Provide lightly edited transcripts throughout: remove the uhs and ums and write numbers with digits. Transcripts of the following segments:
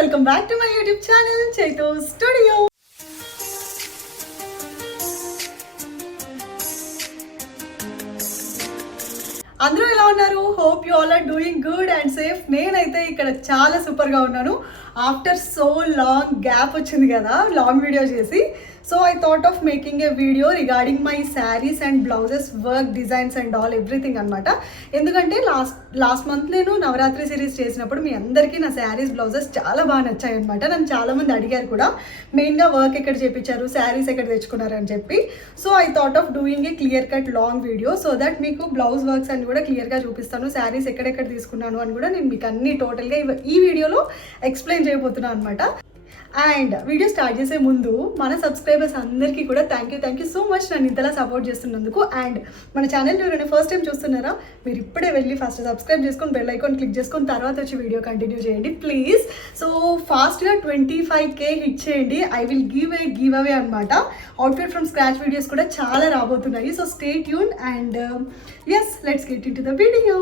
Welcome back to my YouTube channel Chaitu studio. అందరూ ఎలా ఉన్నారు? Hope you all are doing good and safe. నేనైతే ఇక్కడ చాలా సూపర్గా ఉన్నాను. ఆఫ్టర్ సో లాంగ్ గ్యాప్ వచ్చింది కదా లాంగ్ వీడియో చేసి. So I thought of making a video regarding my sarees and blouses, work designs and all everything అనమాట. ఎందుకంటే లాస్ట్ మంత్ నేను నవరాత్రి సిరీస్ చేసినప్పుడు మీ అందరికీ నా శారీస్ బ్లౌజెస్ చాలా బాగా నచ్చాయి అనమాట. నన్ను చాలామంది అడిగారు కూడా, మెయిన్గా వర్క్ ఎక్కడ చేయించారు, శారీస్ ఎక్కడ తెచ్చుకున్నారు అని చెప్పి. So I thought of doing a clear cut long video so that మీకు బ్లౌజ్ వర్క్స్ అని కూడా క్లియర్గా చూపిస్తాను, శారీస్ ఎక్కడెక్కడ తీసుకున్నాను అని కూడా నేను మీకు అన్ని టోటల్గా ఈ వీడియోలో ఎక్స్ప్లెయిన్ చేయబోతున్నాను అనమాట. అండ్ వీడియో స్టార్ట్ చేసే ముందు మన సబ్స్క్రైబర్స్ అందరికీ కూడా థ్యాంక్ యూ సో మచ్ నన్ను ఇంతలా సపోర్ట్ చేస్తున్నందుకు. అండ్ మన ఛానల్ ఎవరైనా ఫస్ట్ టైం చూస్తున్నారా, మీరు ఇప్పుడే వెళ్ళి ఫస్ట్ సబ్స్క్రైబ్ చేసుకొని బెల్ ఐకాన్ క్లిక్ చేసుకొని తర్వాత వచ్చి వీడియో కంటిన్యూ చేయండి ప్లీజ్. సో ఫాస్ట్గా 25K హిట్ చేయండి. ఐ విల్ గివ్ అవే అనమాట. అవుట్ఫిట్ ఫ్రమ్ స్క్రాచ్ వీడియోస్ కూడా చాలా రాబోతున్నాయి. So stay tune and yes let's get into the video.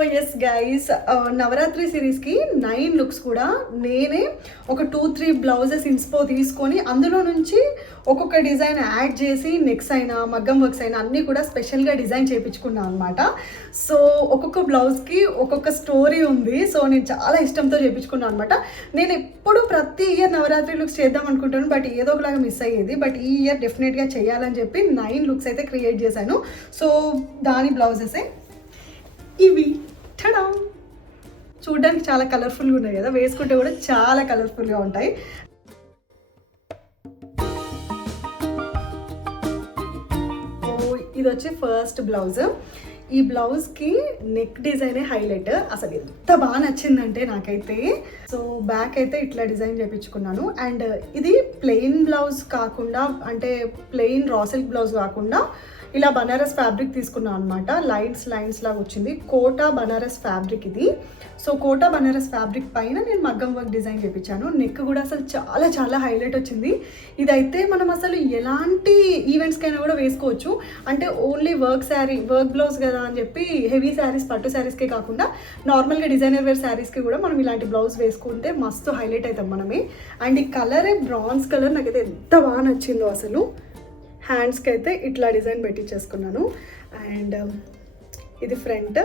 Oh yes guys, Navaratri సిరీస్కి 9 లుక్స్ కూడా నేనే ఒక 2-3 బ్లౌజెస్ ఇన్స్పో తీసుకొని అందులో నుంచి ఒక్కొక్క డిజైన్ యాడ్ చేసి నెక్స్ అయినా మగ్గం వర్క్స్ అయినా అన్నీ కూడా స్పెషల్గా డిజైన్ చేయించుకున్నాను అనమాట. సో ఒక్కొక్క బ్లౌజ్కి ఒక్కొక్క స్టోరీ ఉంది. సో నేను చాలా ఇష్టంతో చేయించుకున్నాను అనమాట. నేను ఎప్పుడు ప్రతి ఇయర్ నవరాత్రి లుక్స్ చేద్దాం అనుకుంటాను, బట్ ఏదో ఒకలాగా మిస్ అయ్యేది. బట్ ఈ ఇయర్ డెఫినెట్గా చేయాలని చెప్పి 9 లుక్స్ అయితే క్రియేట్ చేశాను. సో దాని బ్లౌజెసే ఇవి. టడా! చూడడానికి చాలా కలర్ఫుల్గా ఉన్నాయి కదా, వేసుకుంటే కూడా చాలా కలర్ఫుల్గా ఉంటాయి. ఇది వచ్చి ఫస్ట్ బ్లౌజ్. ఈ బ్లౌజ్కి నెక్ డిజైనే హైలైట్. అసలు ఎంత బాగా నచ్చిందంటే నాకైతే. సో బ్యాక్ అయితే ఇట్లా డిజైన్ చేయించుకున్నాను. అండ్ ఇది ప్లెయిన్ బ్లౌజ్ కాకుండా, అంటే ప్లెయిన్ రా సిల్క్ బ్లౌజ్ కాకుండా ఇలా బనారస్ ఫ్యాబ్రిక్ తీసుకున్నాను అనమాట. లైన్స్ లాగా వచ్చింది. కోటా బనారస్ ఫ్యాబ్రిక్ ఇది. సో కోటా బనారస్ ఫ్యాబ్రిక్ పైన నేను మగ్గం వర్క్ డిజైన్ చేయించాను. నెక్ కూడా అసలు చాలా హైలైట్ వచ్చింది. ఇదైతే మనం అసలు ఎలాంటి ఈవెంట్స్కైనా కూడా వేసుకోవచ్చు. అంటే ఓన్లీ వర్క్ బ్లౌజ్ కదా అని చెప్పి హెవీ శారీస్, పట్టు శారీస్కే కాకుండా నార్మల్గా డిజైనర్ వేర్ శారీస్కి కూడా మనం ఇలాంటి బ్లౌజ్ వేసుకుంటే మస్తు హైలైట్ అవుతాం మనమే. అండ్ ఈ కలరే బ్రాన్స్ కలర్ నాకైతే ఎంత బాగా నచ్చిందో అసలు. హ్యాండ్స్కి అయితే ఇట్లా డిజైన్ పెట్టించేసుకున్నాను. అండ్ ఇది ఫ్రంట్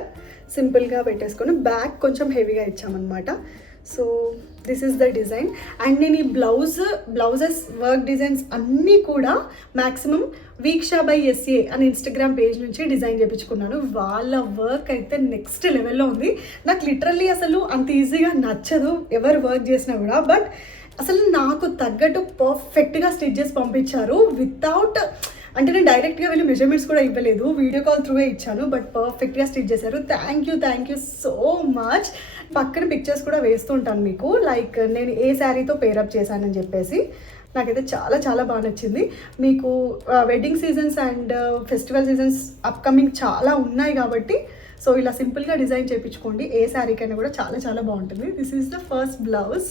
సింపుల్గా పెట్టేసుకొని బ్యాక్ కొంచెం హెవీగా ఇచ్చామన్నమాట. So this is the design. And నేను ఈ బ్లౌజెస్ వర్క్ డిజైన్స్ అన్నీ కూడా మ్యాక్సిమం వీక్షా బై SA అని ఇన్స్టాగ్రామ్ పేజ్ నుంచి డిజైన్ చేయించుకున్నాను. వాళ్ళ వర్క్ అయితే నెక్స్ట్ లెవెల్లో ఉంది. నాకు లిటరల్లీ అసలు అంత ఈజీగా నచ్చదు ఎవరు వర్క్ చేసినా కూడా, బట్ అసలు నాకు తగ్గట్టు పర్ఫెక్ట్గా స్టిచ్ చేసి పంపించారు. వితౌట్ అంటే నేను డైరెక్ట్గా వెళ్ళి మెజర్మెంట్స్ కూడా ఇవ్వలేదు, వీడియో కాల్ త్రూవే ఇచ్చాను, బట్ పర్ఫెక్ట్గా స్టిచ్ చేశారు. Thank you so much. పక్కన పిక్చర్స్ కూడా వేస్తుంటాను మీకు, లైక్ నేను ఏ శారీతో పేరప్ చేశానని చెప్పేసి. నాకైతే చాలా బాగా నచ్చింది. మీకు wedding seasons and festival seasons upcoming చాలా ఉన్నాయి కాబట్టి సో ఇలా సింపుల్గా డిజైన్ చేయించుకోండి. ఏ శారీకైనా కూడా చాలా బాగుంటుంది. This is the first blouse.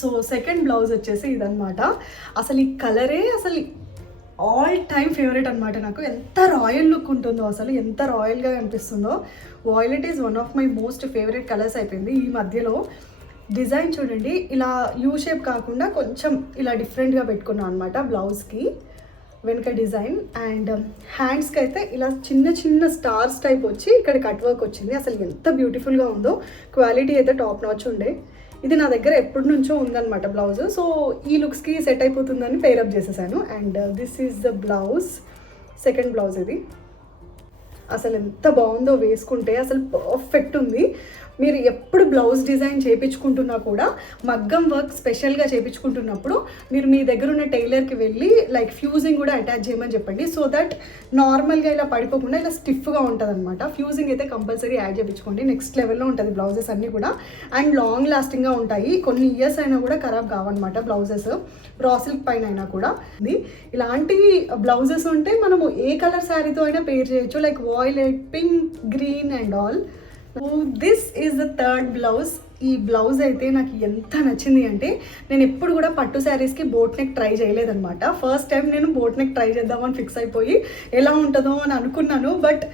So second blouse వచ్చేసి ఇదనమాట. అసలు ఈ కలరే అసలు ఆల్ టైమ్ ఫేవరెట్ అనమాట నాకు. ఎంత రాయల్ లుక్ ఉంటుందో, అసలు ఎంత రాయల్గా కనిపిస్తుందో. Violet is one of my most favourite colours అయిపోయింది ఈ మధ్యలో. డిజైన్ చూడండి, ఇలా యూ షేప్ కాకుండా కొంచెం ఇలా డిఫరెంట్గా పెట్టుకున్నాను అనమాట బ్లౌజ్కి వెనుక డిజైన్. అండ్ హ్యాండ్స్కి అయితే ఇలా చిన్న స్టార్స్ టైప్ వచ్చి ఇక్కడ కట్ వర్క్ వచ్చింది. అసలు ఎంత బ్యూటిఫుల్గా ఉందో. క్వాలిటీ అయితే టాప్ నాచ్ ఉండే. ఇది నా దగ్గర ఎప్పటి నుంచో ఉందన్నమాట బ్లౌజ్. సో ఈ లుక్స్కి సెట్ అయిపోతుందని పేరప్ చేసేసాను. And this is the blouse, second blouse ఇది. అసలు ఎంత బాగుందో వేసుకుంటే, అసలు పర్ఫెక్ట్ ఉంది. మీరు ఎప్పుడు బ్లౌజ్ డిజైన్ చేయించుకుంటున్నా కూడా మగ్గం వర్క్ స్పెషల్గా చేయించుకుంటున్నప్పుడు మీరు మీ దగ్గర ఉన్న టైలర్కి వెళ్ళి లైక్ ఫ్యూజింగ్ కూడా అటాచ్ చేయమని చెప్పండి. సో దట్ నార్మల్గా ఇలా పడిపోకుండా ఇలా స్టిఫ్గా ఉంటుంది అనమాట. ఫ్యూజింగ్ అయితే కంపల్సరీ యాడ్ చేయించుకోండి. నెక్స్ట్ లెవెల్లో ఉంటుంది బ్లౌజెస్ అన్నీ కూడా. అండ్ లాంగ్ లాస్టింగ్గా ఉంటాయి. కొన్ని ఇయర్స్ అయినా కూడా ఖరాబ్ కావన్నమాట బ్లౌజెస్, రా సిల్క్ పైన అయినా కూడా. ఇలాంటి బ్లౌజెస్ ఉంటే మనము ఏ కలర్ శారీతో అయినా పేర్ చేయొచ్చు, like violet, pink, green and all. This is the third blouse. ఈ బ్లౌజ్ అయితే నాకు ఎంత నచ్చింది అంటే, నేను ఎప్పుడు కూడా పట్టు శారీస్కి బోట్ నెక్ ట్రై చేయలేదన్నమాట. ఫస్ట్ టైం నేను బోట్ నెక్ ట్రై చేద్దామని ఫిక్స్ అయిపోయి ఎలా ఉంటుందో అని అనుకున్నాను. బట్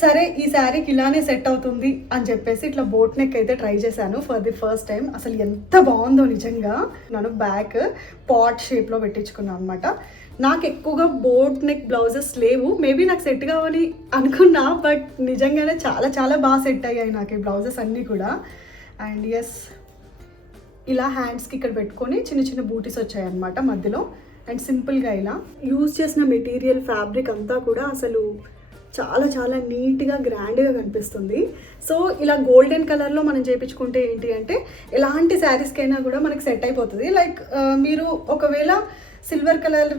సరే ఈ శారీకి ఇలానే సెట్ అవుతుంది అని చెప్పేసి ఇట్లా బోట్ నెక్ అయితే ట్రై చేశాను ఫర్ ది ఫస్ట్ టైం. అసలు ఎంత బాగుందో నిజంగా. నేను బ్యాక్ పాట్ షేప్లో పెట్టించుకున్నాను అనమాట. నాకు ఎక్కువగా బోట్ నెక్ బ్లౌజెస్ లేవు, మేబీ నాకు సెట్ కావాలి అనుకున్నా, బట్ నిజంగానే చాలా చాలా బాగా సెట్ అయ్యాయి నాకు ఈ బ్లౌజెస్ అన్నీ కూడా. అండ్ ఎస్, ఇలా హ్యాండ్స్కి ఇక్కడ పెట్టుకొని చిన్న చిన్న బూటీస్ వచ్చాయి అనమాట మధ్యలో. అండ్ సింపుల్గా ఇలా యూజ్ చేసిన మెటీరియల్ ఫ్యాబ్రిక్ అంతా కూడా అసలు చాలా చాలా నీట్గా గ్రాండ్గా కనిపిస్తుంది. సో ఇలా గోల్డెన్ కలర్లో మనం చేయించుకుంటే ఏంటి అంటే ఎలాంటి శారీస్కైనా కూడా మనకి సెట్ అయిపోతుంది. లైక్ మీరు ఒకవేళ సిల్వర్ కలర్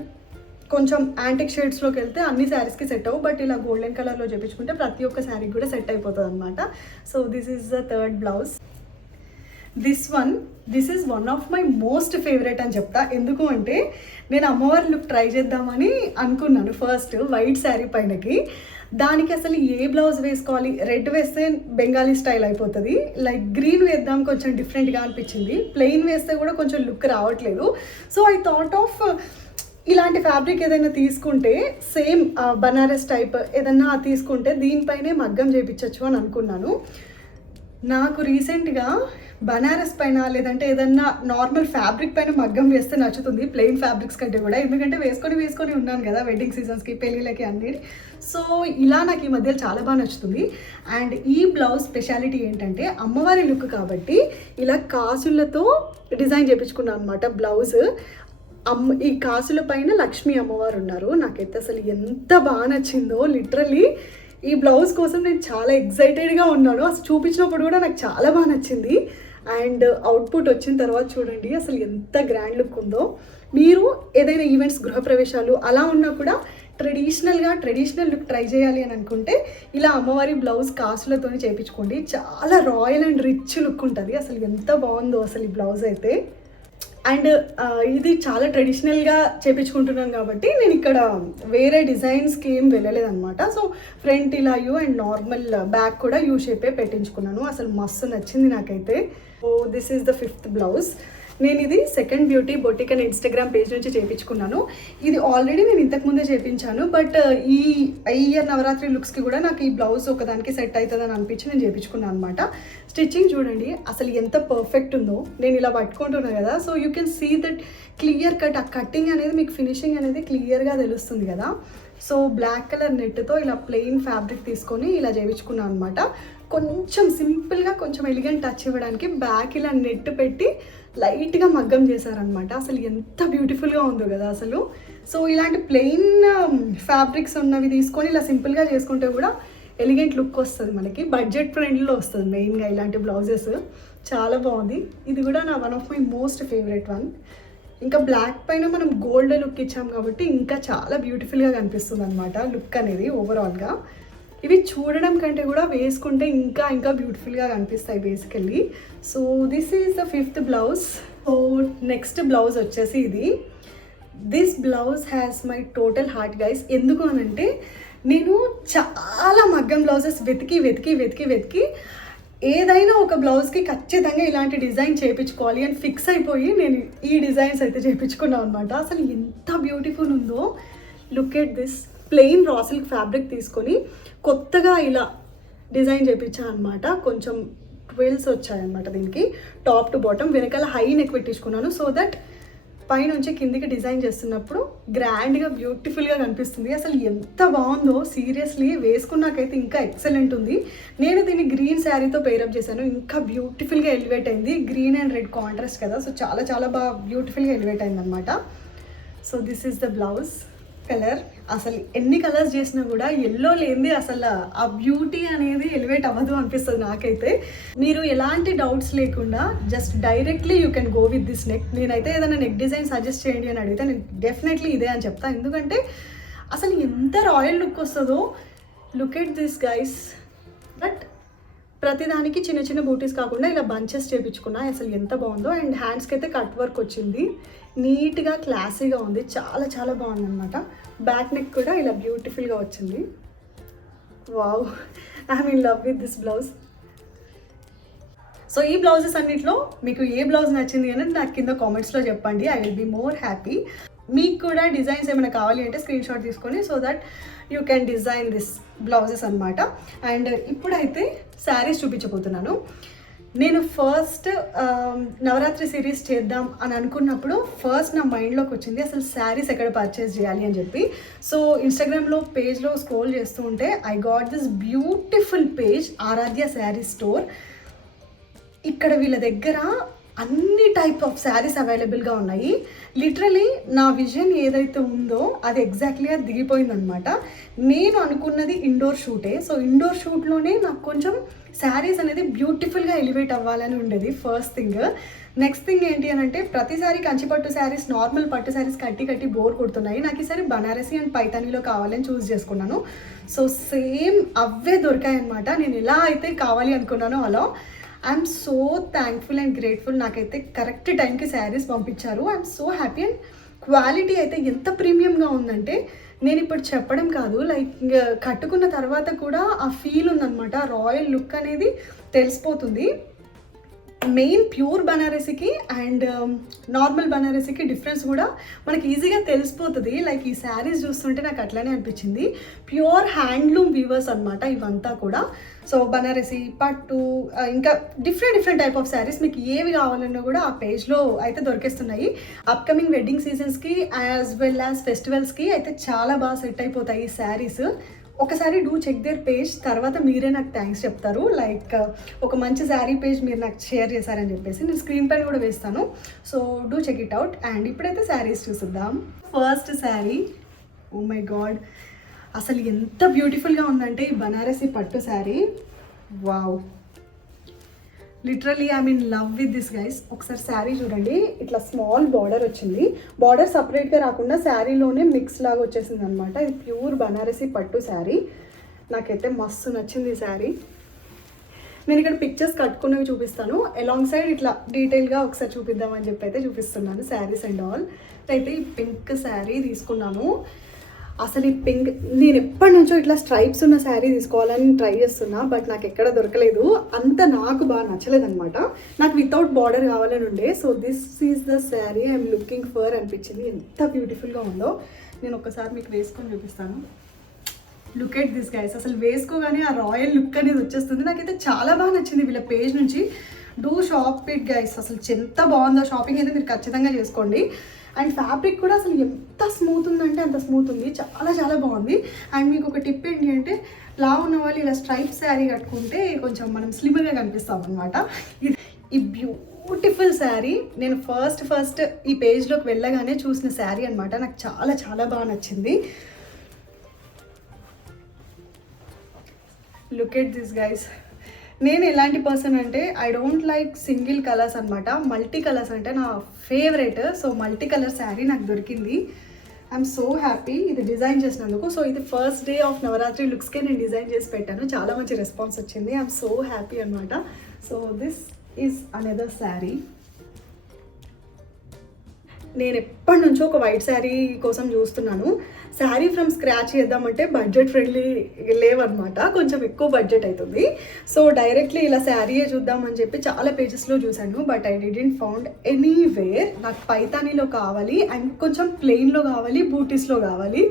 కొంచెం యాంటిక్ షేడ్స్లోకి వెళ్తే అన్ని శారీస్కి సెట్ అవ్వు, బట్ ఇలా గోల్డెన్ కలర్లో చేయించుకుంటే ప్రతి ఒక్క శారీకి కూడా సెట్ అయిపోతుంది అనమాట. So this is the third blouse. This is one of my most favourite అని చెప్తా. ఎందుకు అంటే నేను అమ్మవారి లుక్ ట్రై చేద్దామని అనుకున్నాను ఫస్ట్ వైట్ శారీ పైనకి. దానికి అసలు ఏ బ్లౌజ్ వేసుకోవాలి, రెడ్ వేస్తే బెంగాలీ స్టైల్ అయిపోతుంది, లైక్ గ్రీన్ వేద్దాం కొంచెం డిఫరెంట్గా అనిపించింది, ప్లెయిన్ వేస్తే కూడా కొంచెం లుక్ రావట్లేదు. సో ఐ థాట్ ఆఫ్ ఇలాంటి ఫ్యాబ్రిక్ ఏదైనా తీసుకుంటే సేమ్ బనారస్ టైప్ ఏదైనా తీసుకుంటే దీనిపైనే మగ్గం చేయించవచ్చు అని అనుకున్నాను. నాకు రీసెంట్గా బనారస్ పైన లేదంటే ఏదన్నా నార్మల్ ఫ్యాబ్రిక్ పైన మగ్గం వేస్తే నచ్చుతుంది ప్లెయిన్ ఫ్యాబ్రిక్స్ కంటే కూడా, ఎందుకంటే వేసుకొని ఉన్నాను కదా వెడ్డింగ్ సీజన్స్కి, పెళ్ళిళ్ళకి అన్ని. సో ఇలా నాకు ఈ మధ్య చాలా బాగా నచ్చుతుంది. అండ్ ఈ బ్లౌజ్ స్పెషాలిటీ ఏంటంటే అమ్మవారి లుక్ కాబట్టి ఇలా కాసులతో డిజైన్ చేయించుకున్నాను అనమాట బ్లౌజ్. ఈ కాసుల పైన లక్ష్మీ అమ్మవారు ఉన్నారు. నాకైతే అసలు ఎంత బాగా నచ్చిందో, లిటరలీ ఈ బ్లౌజ్ కోసం నేను చాలా ఎక్సైటెడ్గా ఉన్నాను. అసలు చూపించినప్పుడు కూడా నాకు చాలా బాగా నచ్చింది. అండ్ అవుట్పుట్ వచ్చిన తర్వాత చూడండి అసలు ఎంత గ్రాండ్ లుక్ ఉందో. మీరు ఏదైనా ఈవెంట్స్, గృహప్రవేశాలు అలా ఉన్నా కూడా ట్రెడిషనల్ లుక్ ట్రై చేయాలి అని అనుకుంటే ఇలా అమ్మవారి బ్లౌజ్ కాసులతో చేయించుకోండి. చాలా రాయల్ అండ్ రిచ్ లుక్ ఉంటుంది. అసలు ఎంత బాగుందో అసలు ఈ బ్లౌజ్ అయితే. అండ్ ఇది చాలా ట్రెడిషనల్గా చేయించుకుంటున్నాను కాబట్టి నేను ఇక్కడ వేరే డిజైన్స్కి ఏం వెళ్ళలేదన్నమాట. సో ఫ్రంట్ ఇలా యూ అండ్ నార్మల్ బ్యాక్ కూడా యూ షేపే పెట్టించుకున్నాను. అసలు మస్తు నచ్చింది నాకైతే. So this is the fifth blouse. నేను ఇది second beauty boutique and Instagram page నుంచి చేయించుకున్నాను. ఇది ఆల్రెడీ నేను ఇంతకుముందే చేయించాను, బట్ ఈ ఇయర్ నవరాత్రి లుక్స్కి కూడా నాకు ఈ బ్లౌజ్ ఒకదానికి సెట్ అవుతుందని అనిపించి నేను చేయించుకున్నాను అనమాట. స్టిచ్చింగ్ చూడండి అసలు ఎంత పర్ఫెక్ట్ ఉందో. నేను ఇలా పట్టుకుంటున్నాను కదా, so you can see that clear cut. ఆ కటింగ్ అనేది మీకు ఫినిషింగ్ అనేది క్లియర్గా తెలుస్తుంది కదా. సో బ్లాక్ కలర్ నెట్తో ఇలా ప్లెయిన్ ఫ్యాబ్రిక్ తీసుకొని ఇలా చేయించుకున్నాను అనమాట. కొంచెం సింపుల్గా కొంచెం ఎలిగెంట్ టచ్ ఇవ్వడానికి బ్యాక్ ఇలా నెట్ పెట్టి లైట్గా మగ్గం చేశారనమాట. అసలు ఎంత బ్యూటిఫుల్గా ఉందో కదా అసలు. సో ఇలాంటి ప్లెయిన్ ఫ్యాబ్రిక్స్ ఉన్నవి తీసుకొని ఇలా సింపుల్గా చేసుకుంటే కూడా ఎలిగెంట్ లుక్ వస్తుంది మనకి. బడ్జెట్ ఫ్రెండ్లీలో వస్తుంది మెయిన్గా ఇలాంటి బ్లౌజెస్. చాలా బాగుంది. ఇది కూడా నా one of my most favourite one. ఇంకా బ్లాక్ పైన మనం గోల్డ్ లుక్ ఇచ్చాం కాబట్టి ఇంకా చాలా బ్యూటిఫుల్గా కనిపిస్తుంది అనమాట లుక్ అనేది ఓవరాల్గా. ఇవి చూడడం కంటే కూడా వేసుకుంటే ఇంకా ఇంకా బ్యూటిఫుల్గా కనిపిస్తాయి basically. So this is the fifth blouse. So next blouse వచ్చేసి ఇది. This blouse has my total heart guys. ఎందుకు అనంటే నేను చాలా మగ్గం బ్లౌజెస్ వెతికి ఏదైనా ఒక బ్లౌజ్కి ఖచ్చితంగా ఇలాంటి డిజైన్ చేయించుకోవాలి అని ఫిక్స్ అయిపోయి నేను ఈ డిజైన్స్ అయితే చేయించుకున్నాను అనమాట. అసలు ఎంత బ్యూటిఫుల్ ఉందో. Look at this. Plain raw silk fabric తీసుకొని కొత్తగా ఇలా డిజైన్ చేయించాను అనమాట. కొంచెం ట్విల్స్ వచ్చాయన్నమాట దీనికి టాప్ టు బాటమ్. వెనకాల హై నెక్ పెట్టించుకున్నాను సో దట్ పైనుంచి కిందికి డిజైన్ చేస్తున్నప్పుడు గ్రాండ్గా బ్యూటిఫుల్గా కనిపిస్తుంది. అసలు ఎంత బాగుందో సీరియస్లీ. వేసుకున్నాకైతే ఇంకా ఎక్సలెంట్ ఉంది. నేను దీన్ని గ్రీన్ శారీతో పేరప్ చేశాను. ఇంకా బ్యూటిఫుల్గా ఎలివేట్ అయింది. గ్రీన్ అండ్ రెడ్ కాంట్రాస్ట్ కదా, సో చాలా చాలా బాగా బ్యూటిఫుల్గా ఎలివేట్ అయింది అనమాట. So this is the blouse colour. అసలు ఎన్ని కలర్స్ చేసినా కూడా ఎల్లో లేనిది అసలు ఆ బ్యూటీ అనేది ఎలివేట్ అవ్వదు అనిపిస్తుంది నాకైతే. మీరు ఎలాంటి డౌట్స్ లేకుండా just directly you can go with this neck. నేనైతే ఏదైనా నెక్ డిజైన్ సజెస్ట్ చేయండి అని అడిగితే నేను డెఫినెట్లీ ఇదే అని చెప్తాను. ఎందుకంటే అసలు ఎంత రాయల్ లుక్ వస్తుందో. Look at this guys. But ప్రతిదానికి చిన్న చిన్న బూటీస్ కాకుండా ఇలా బంచెస్ చేయించుకున్నా. అసలు ఎంత బాగుందో. అండ్ హ్యాండ్స్కి అయితే కట్ వర్క్ వచ్చింది. నీట్గా క్లాసీగా ఉంది. చాలా చాలా బాగుంది అనమాట. బ్యాక్ నెక్ కూడా ఇలా బ్యూటిఫుల్గా వచ్చింది. Wow, I'm in love with this blouse. So ఈ బ్లౌజెస్ అన్నిట్లో మీకు ఏ బ్లౌజ్ నచ్చింది అనేది నాకు కింద కామెంట్స్లో చెప్పండి. I will be more happy. మీకు కూడా డిజైన్స్ ఏమైనా కావాలి అంటే స్క్రీన్ షాట్ తీసుకొని so that you can design this blouses అనమాట. అండ్ ఇప్పుడైతే శారీస్ చూపించబోతున్నాను. నేను ఫస్ట్ నవరాత్రి సిరీస్ చేద్దాం అని అనుకున్నప్పుడు ఫస్ట్ నా మైండ్లోకి వచ్చింది అసలు శారీస్ ఎక్కడ పర్చేస్ చేయాలి అని చెప్పి. సో ఇన్స్టాగ్రామ్లో పేజ్లో స్క్రోల్ చేస్తూ ఉంటే I got this beautiful page Aaradhya sari store. ఇక్కడ వీళ్ళ దగ్గర అన్ని టైప్ ఆఫ్ శారీస్ అవైలబుల్గా ఉన్నాయి. లిటరలీ నా విజన్ ఏదైతే ఉందో అది ఎగ్జాక్ట్లీగా దిగిపోయిందనమాట. నేను అనుకున్నది ఇండోర్ షూటే. సో ఇండోర్ షూట్లోనే నాకు కొంచెం శారీస్ అనేది బ్యూటిఫుల్గా ఎలివేట్ అవ్వాలని ఉండేది ఫస్ట్ థింగ్. నెక్స్ట్ థింగ్ ఏంటి అని అంటే ప్రతిసారి కంచిపట్టు శారీస్ నార్మల్ పట్టు శారీస్ కట్టి బోర్ కొడుతున్నాయి. నాకు ఈసారి బనారసి అండ్ పైతానీలో కావాలని చూస్ చేసుకున్నాను. సో సేమ్ అవే దొరికాయి అనమాట. నేను ఎలా అయితే కావాలి అనుకున్నానో అలా. I'm so thankful and grateful. నాకైతే కరెక్ట్ టైంకి శారీస్ పంపించారు. I'm so happy. And quality అయితే ఎంత ప్రీమియంగా ఉందంటే నేను ఇప్పుడు చెప్పడం కాదు, లైక్ కట్టుకున్న తర్వాత కూడా ఆ ఫీల్ ఉందన్నమాట. రాయల్ లుక్ అనేది తెలిసిపోతుంది. మెయిన్ ప్యూర్ బనారసికి అండ్ నార్మల్ బనారసికి డిఫరెన్స్ కూడా మనకి ఈజీగా తెలిసిపోతుంది. లైక్ ఈ శారీస్ చూస్తుంటే నాకు అట్లానే అనిపించింది. ప్యూర్ హ్యాండ్లూమ్ వీవర్స్ అనమాట ఇవంతా కూడా. సో బనారసి, పట్టు, ఇంకా డిఫరెంట్ టైప్ ఆఫ్ శారీస్ మీకు ఏవి కావాలన్నా కూడా ఆ పేజ్లో అయితే దొరికేస్తున్నాయి. అప్కమింగ్ వెడ్డింగ్ సీజన్స్కి యాజ్ వెల్ యాజ్ ఫెస్టివల్స్కి అయితే చాలా బాగా సెట్ అయిపోతాయి ఈ శారీస్. ఒకసారి డూ చెక్ దేర్ పేజ్, తర్వాత మీరే నాకు థ్యాంక్స్ చెప్తారు. లైక్ ఒక మంచి శారీ పేజ్ మీరు నాకు షేర్ చేశారని చెప్పేసి. నేను స్క్రీన్ పైన కూడా వేస్తాను. So do check it out. And ఇప్పుడైతే శారీస్ చూసిద్దాం. First sari, oh my god, అసలు ఎంత బ్యూటిఫుల్గా ఉందంటే ఈ బనారసి పట్టు sari. Wow, literally I'm in love with this guys. ఒకసారి శారీ చూడండి, ఇట్లా స్మాల్ బార్డర్ వచ్చింది. బార్డర్ సపరేట్గా రాకుండా శారీలోనే మిక్స్ లాగా వచ్చేసింది అనమాట. ఇది ప్యూర్ బనారసి పట్టు శారీ. నాకైతే మస్తు నచ్చింది ఈ శారీ. నేను ఇక్కడ పిక్చర్స్ కట్టుకున్నవి చూపిస్తాను. అలాంగ్ సైడ్ ఇట్లా డీటెయిల్గా ఒకసారి చూపిద్దామని చెప్పి అయితే చూపిస్తున్నాను శారీస్ అండ్ ఆల్. అయితే ఈ పింక్ శారీ తీసుకున్నాను. అసలు ఈ పింక్ నేను ఎప్పటి నుంచో ఇట్లా స్ట్రైప్స్ ఉన్న శారీ తీసుకోవాలని ట్రై చేస్తున్నా, బట్ నాకు ఎక్కడ దొరకలేదు. అంత నాకు బాగా నచ్చలేదన్నమాట. నాకు వితౌట్ బార్డర్ కావాలని ఉండే. So this is the sari I'm looking for అనిపించింది. ఎంత బ్యూటిఫుల్గా ఉందో నేను ఒకసారి మీకు వేసుకొని చూపిస్తాను. Look at this guys. అసలు వేసుకోగానే ఆ రాయల్ లుక్ అనేది వచ్చేస్తుంది. నాకైతే చాలా బాగా నచ్చింది వీళ్ళ పేజ్ నుంచి. Do shop it guys. అసలు ఎంత బాగుందో. షాపింగ్ అయితే మీరు ఖచ్చితంగా చేసుకోండి. అండ్ ఫ్యాబ్రిక్ కూడా అసలు ఎంత స్మూత్ ఉందంటే అంత స్మూత్ ఉంది. చాలా బాగుంది. అండ్ మీకు ఒక టిప్ ఏంటి అంటే లా ఉన్న వాళ్ళు ఇలా స్ట్రైప్ శారీ కట్టుకుంటే కొంచెం మనం స్లిమ్గా కనిపిస్తాం అనమాట. ఈ బ్యూటిఫుల్ శారీ నేను ఫస్ట్ ఈ పేజ్లోకి వెళ్ళగానే చూసిన శారీ అనమాట. నాకు చాలా బాగా నచ్చింది. Look at this guys. నేను ఎలాంటి పర్సన్ అంటే I don't like single colours అనమాట. మల్టీ కలర్స్ అంటే నా favourite. So multi colour sari నాకు దొరికింది. ఐఎమ్ సో హ్యాపీ ఇది డిజైన్ చేసినందుకు. సో ఇది ఫస్ట్ డే ఆఫ్ నవరాత్రి లుక్స్కే నేను డిజైన్ చేసి పెట్టాను. చాలా మంచి రెస్పాన్స్ వచ్చింది. ఐఎమ్ సో హ్యాపీ అనమాట. So this is another sari. నేను ఎప్పటి నుంచో ఒక వైట్ శారీ కోసం చూస్తున్నాను. శారీ ఫ్రమ్ స్క్రాచ్ చేద్దామంటే బడ్జెట్ ఫ్రెండ్లీ లేవన్నమాట. కొంచెం ఎక్కువ బడ్జెట్ అవుతుంది. సో డైరెక్ట్లీ ఇలా శారీయే చూద్దామని చెప్పి చాలా పేజెస్లో చూశాను, but I didn't found anywhere. నాకు పైతానీలో కావాలి అండ్ కొంచెం ప్లెయిన్లో కావాలి, బూటీస్లో కావాలి.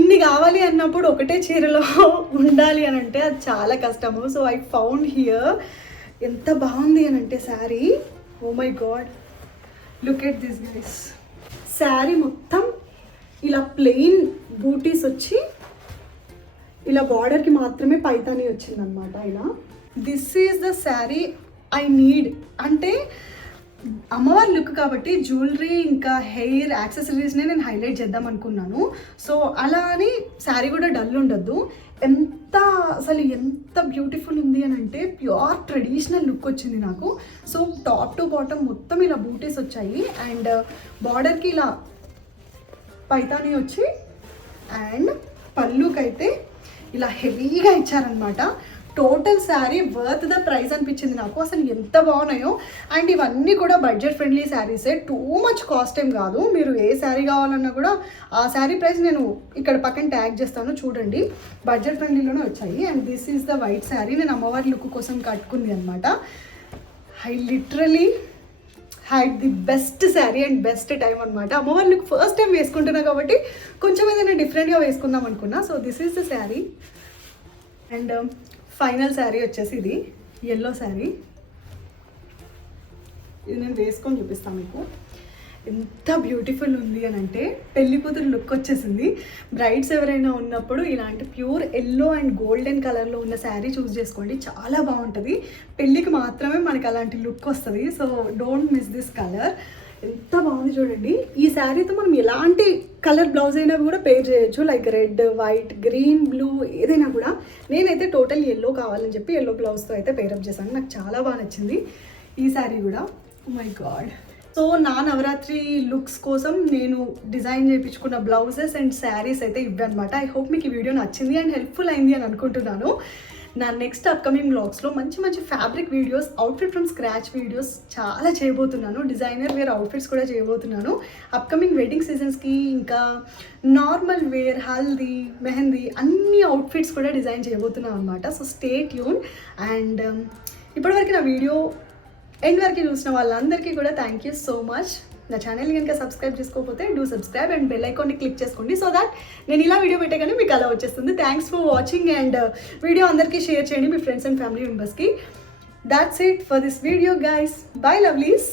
ఇన్ని కావాలి అన్నప్పుడు ఒకటే చీరలో ఉండాలి అని అంటే అది చాలా కష్టము. So I found here. ఎంత బాగుంది అని అంటే sari, oh my god, look at this guys. Sari మొత్తం ఇలా ప్లెయిన్ బూటీస్ వచ్చి ఇలా బార్డర్కి మాత్రమే పైతానీ వచ్చిందనమాట. ఇలా this is the sari I need. అంటే అమ్మవారి లుక్ కాబట్టి జ్యువెలరీ ఇంకా హెయిర్ యాక్సెసరీస్నే నేను హైలైట్ చేద్దాం అనుకున్నాను. సో అలా అని శారీ కూడా డల్ ఉండొద్దు. అసలు ఎంత బ్యూటిఫుల్ ఉంది అని అంటే ప్యూర్ ట్రెడిషనల్ లుక్ వచ్చింది నాకు. సో టాప్ టు బాటమ్ మొత్తం ఇలా బూటీస్ వచ్చాయి అండ్ బార్డర్కి ఇలా పైతానీ వచ్చి అండ్ పళ్ళుకైతే ఇలా హెవీగా ఇచ్చారనమాట. Total sari worth the price అనిపించింది నాకు. అసలు ఎంత బాగున్నాయో. అండ్ ఇవన్నీ కూడా బడ్జెట్ ఫ్రెండ్లీ శారీసే. టూ మచ్ కాస్ట్ ఏం కాదు. మీరు ఏ శారీ కావాలన్నా కూడా ఆ శారీ ప్రైస్ నేను ఇక్కడ పక్కన ట్యాగ్ చేస్తాను చూడండి. బడ్జెట్ ఫ్రెండ్లీలోనే వచ్చాయి. And this is the white sari. నేను అమ్మవారి లుక్ కోసం కట్టుకుంది అనమాట. I literally had the best sari and best time అనమాట. అమ్మవారు లుక్ ఫస్ట్ టైం వేసుకుంటున్నా కాబట్టి కొంచెం ఏదైనా డిఫరెంట్గా వేసుకుందాం అనుకున్నా. So this is the sari and final sari వచ్చేసి ఇది ఎల్లో శారీ. ఇది నేను వేసుకొని చూపిస్తాను మీకు. ఎంత బ్యూటిఫుల్ ఉంది అని అంటే పెళ్లి కూతురు లుక్ వచ్చేసింది. బ్రైడ్స్ ఎవరైనా ఉన్నప్పుడు ఇలాంటి ప్యూర్ ఎల్లో అండ్ గోల్డెన్ కలర్లో ఉన్న శారీ చూస్ చేసుకోండి, చాలా బాగుంటుంది. పెళ్ళికి మాత్రమే మనకి అలాంటి లుక్ వస్తుంది. So don't miss this colour. ఎంత బాగుంది చూడండి. ఈ శారీతో మనం ఎలాంటి కలర్ బ్లౌజ్ అయినా కూడా పేర్ చేయొచ్చు, like red, white, green, blue ఏదైనా కూడా. నేనైతే టోటల్ ఎల్లో కావాలని చెప్పి ఎల్లో బ్లౌజ్తో అయితే పేరప్ చేశాను. నాకు చాలా బాగా నచ్చింది ఈ శారీ కూడా. ఓ మై గాడ్. సో నా నవరాత్రి లుక్స్ కోసం నేను డిజైన్ చేయించుకున్న బ్లౌజెస్ అండ్ శారీస్ అయితే ఇవన్నమాట. ఐ హోప్ మీకు ఈ వీడియో నచ్చింది అండ్ హెల్ప్ఫుల్ అయింది అని అనుకుంటున్నాను. నా నెక్స్ట్ అప్కమింగ్ బ్లాగ్స్లో మంచి మంచి fabric videos, outfit from scratch videos చాలా చేయబోతున్నాను. డిజైనర్ వేర్ అవుట్ఫిట్స్ కూడా చేయబోతున్నాను. అప్కమింగ్ వెడ్డింగ్ సీజన్స్కి ఇంకా నార్మల్ వేర్, హల్దీ, మెహందీ అన్ని అవుట్ఫిట్స్ కూడా డిజైన్ చేయబోతున్నాను అనమాట. So stay tune. అండ్ ఇప్పటివరకు నా వీడియో ఎండ్ వరకు చూసిన వాళ్ళందరికీ కూడా థ్యాంక్ యూ సో మచ్. నా ఛానల్ని కనుక సబ్స్క్రైబ్ చేసుకోకపోతే డూ సబ్స్క్రైబ్ అండ్ బెల్ ఐకాన్ని క్లిక్ చేసుకోండి, సో దట్ నేను ఇలా వీడియో పెట్టగానే మీకు అలా వచ్చేస్తుంది. Thanks for watching and video అందరికీ షేర్ చేయండి మీ ఫ్రెండ్స్ అండ్ ఫ్యామిలీ మెంబర్స్కి. That's it for this video guys. By lovelies.